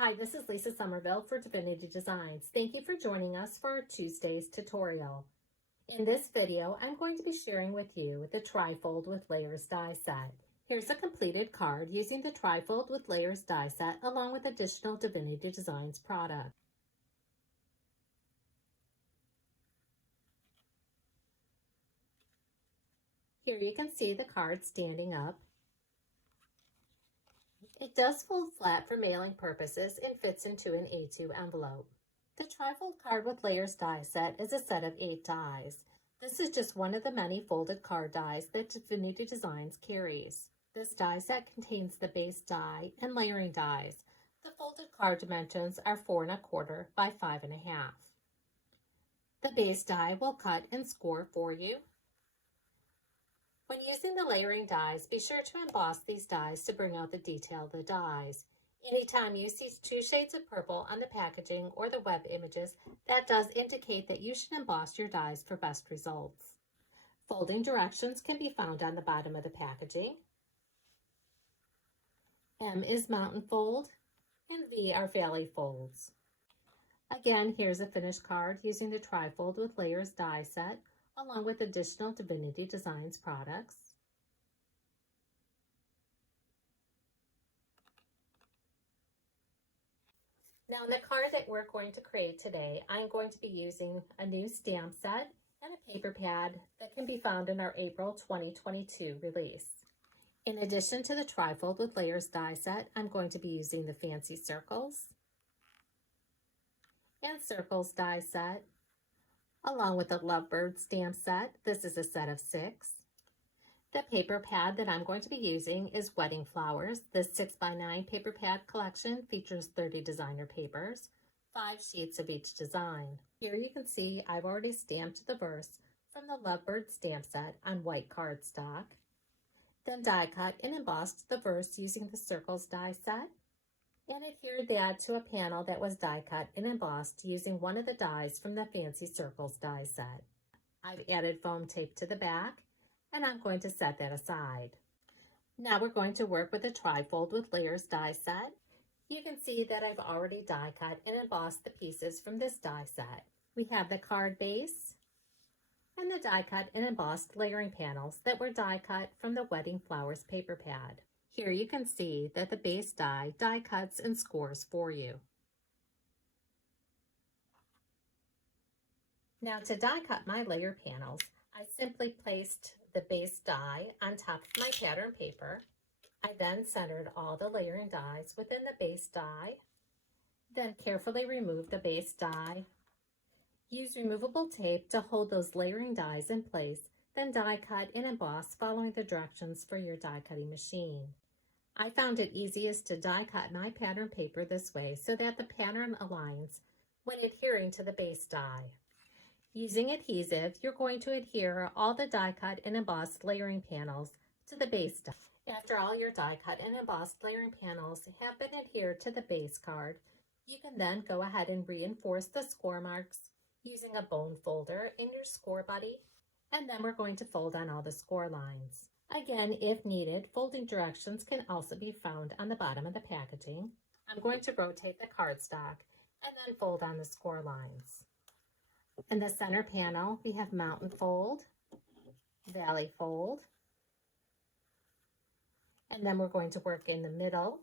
Hi, this is Lisa Somerville for Divinity Designs. Thank you for joining us for our Tuesday's tutorial. In this video, I'm going to be sharing with you the Trifold with Layers die set. Here's a completed card using the Trifold with Layers die set along with additional Divinity Designs product. Here you can see the card standing up. It does fold flat for mailing purposes and fits into an A2 envelope. The Trifold card with layers die set is a set of 8 dies. This is just one of the many folded card dies that Divinity Designs carries. This die set contains the base die and layering dies. The folded card dimensions are 4 1/4 by 5 1/2. The base die will cut and score for you. When using the layering dies, be sure to emboss these dies to bring out the detail of the dies. Anytime you see 2 shades of purple on the packaging or the web images, that does indicate that you should emboss your dies for best results. Folding directions can be found on the bottom of the packaging. M is mountain fold and V are valley folds. Again, here's a finished card using the Trifold with Layers die set along with additional Divinity Designs products. Now in the card that we're going to create today, I'm going to be using a new stamp set and a paper pad that can be found in our April 2022 release. In addition to the Trifold with Layers die set, I'm going to be using the Fancy Circles and Circles die set, along with the Lovebird stamp set. This is a set of 6. The paper pad that I'm going to be using is Wedding Flowers. This 6x9 paper pad collection features 30 designer papers, 5 sheets of each design. Here you can see I've already stamped the verse from the Lovebird stamp set on white cardstock, then die cut and embossed the verse using the Circles die set, and adhered that to a panel that was die cut and embossed using one of the dies from the Fancy Circles die set. I've added foam tape to the back, and I'm going to set that aside. Now we're going to work with the Trifold with Layers die set. You can see that I've already die cut and embossed the pieces from this die set. We have the card base and the die cut and embossed layering panels that were die cut from the Wedding Flowers paper pad. Here you can see that the base die cuts and scores for you. Now to die cut my layer panels, I simply placed the base die on top of my pattern paper. I then centered all the layering dies within the base die, then carefully removed the base die. Use removable tape to hold those layering dies in place, then die cut and emboss following the directions for your die cutting machine. I found it easiest to die cut my pattern paper this way so that the pattern aligns when adhering to the base die. Using adhesive, you're going to adhere all the die cut and embossed layering panels to the base die. After all your die cut and embossed layering panels have been adhered to the base card, you can then go ahead and reinforce the score marks using a bone folder in your score buddy, and then we're going to fold on all the score lines. Again, if needed, folding directions can also be found on the bottom of the packaging. I'm going to rotate the cardstock and then fold on the score lines. In the center panel, we have mountain fold, valley fold, and then we're going to work in the middle.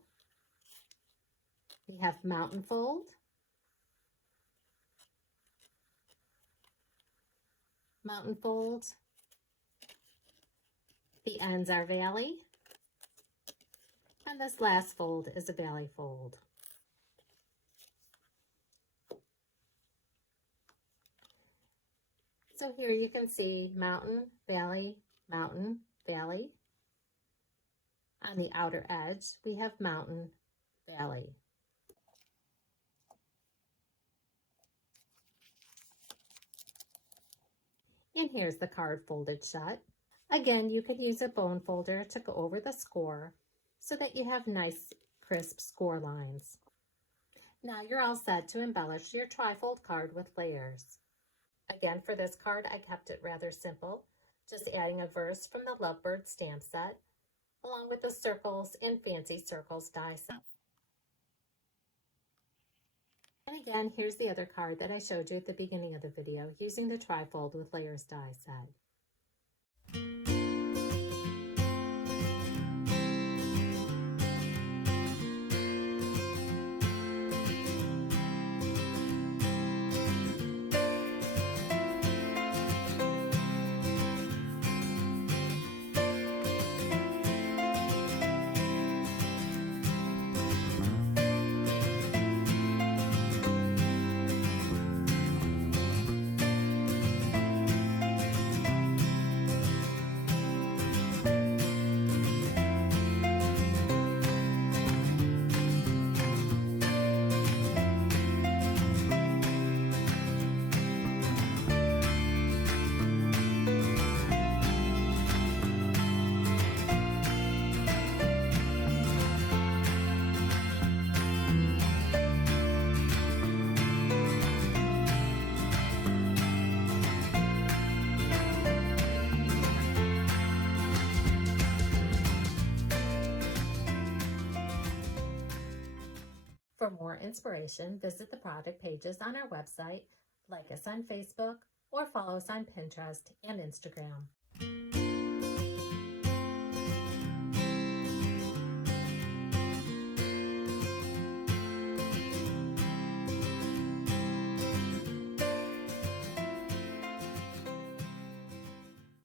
We have mountain fold, mountain fold, the ends are valley, and this last fold is a valley fold. So here you can see mountain, valley, mountain, valley. On the outer edge, we have mountain, valley. And here's the card folded shut. Again, you could use a bone folder to go over the score so that you have nice, crisp score lines. Now you're all set to embellish your Trifold card with layers. Again, for this card, I kept it rather simple, just adding a verse from the Lovebird stamp set, along with the Circles and Fancy Circles die set. again, here's the other card that I showed you at the beginning of the video using the Trifold with Layers die set. For more inspiration, visit the product pages on our website, like us on Facebook, or follow us on Pinterest and Instagram.